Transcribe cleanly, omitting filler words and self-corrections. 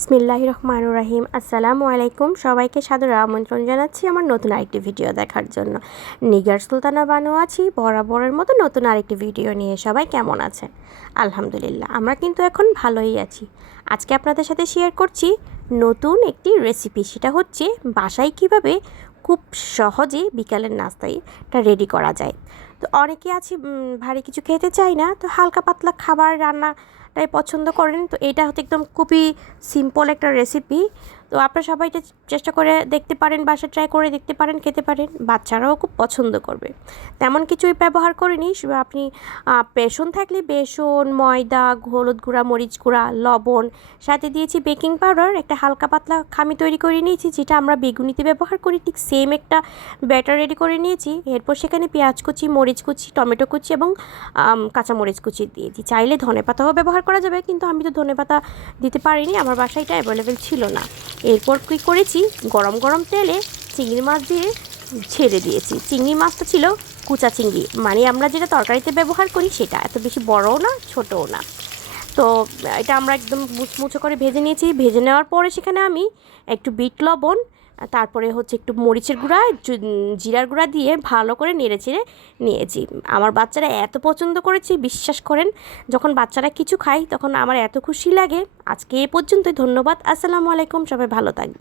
বিসমিল্লাহির রহমানির রহিম। আসসালামু আলাইকুম। সবাইকে সাদর আমন্ত্রণ জানাচ্ছি আমার নতুন আরেকটি ভিডিও দেখার জন্য। নিগার সুলতানা বানু আছি বরাবরের মতো নতুন আরেকটি ভিডিও নিয়ে। সবাই কেমন আছেন? আলহামদুলিল্লাহ, আমরা কিন্তু এখন ভালোই আছি। আজকে আপনাদের সাথে শেয়ার করছি নতুন একটি রেসিপি। সেটা হচ্ছে বাসায় কিভাবে খুব সহজে বিকালের নাস্তায় এটা রেডি করা যায়। তো অনেকে আছে ভারী কিছু খেতে চায় না, তো হালকা পাতলা খাবার রান্নাটাই পছন্দ করেন। তো এটা হচ্ছে একদম খুবই সিম্পল একটা রেসিপি। তো আপনারা সবাই এটা চেষ্টা করে দেখতে পারেন, বাসায় ট্রাই করে দেখতে পারেন, খেতে পারেন, বাচ্চারাও খুব পছন্দ করবে। তেমন কিছুই ব্যবহার করিনি। আপনি বেসন থাকলে বেসন, ময়দা, হলুদ গুঁড়া, মরিচ গুঁড়া, লবণ, সাথে দিয়েছি বেকিং পাউডার। একটা হালকা পাতলা খামি তৈরি করে নিয়েছি, যেটা আমরা বেগুনিতে ব্যবহার করি, ঠিক সেম একটা ব্যাটার রেডি করে নিয়েছি। এরপর সেখানে পেঁয়াজ কুচি, মরিচ কুচি, টমেটো কুচি এবং কাঁচামরিচ কুচি দিয়েছি। চাইলে ধনেপাতাও ব্যবহার করা যাবে, কিন্তু আমি তো ধনেপাতা দিতে পারিনি, আমার বাসায় এটা অ্যাভেলেবেল ছিল না। এরপর কী করেছি, গরম গরম তেলে চিংড়ি মাছ দিয়ে ছেড়ে দিয়েছি। চিংড়ি মাছটা ছিল কুচা চিংড়ি, মানে আমরা যেটা তরকারিতে ব্যবহার করি সেটা, এত বেশি বড়ও না ছোটও না। তো এটা আমরা একদম মুচমুচো করে ভেজে নিয়েছি। ভেজে নেওয়ার পরে সেখানে আমি একটু বিট লবণ, তারপরে হচ্ছে একটু মরিচের গুঁড়া, জিরার গুঁড়া দিয়ে ভালো করে নেড়ে চেড়ে নিয়েছি। আমার বাচ্চারা এত পছন্দ করেছে, বিশ্বাস করেন, যখন বাচ্চারা কিছু খায় তখন আমার এত খুশি লাগে। আজকে এ পর্যন্তই। ধন্যবাদ। আসসালামু আলাইকুম। সবাই ভালো থাকবে।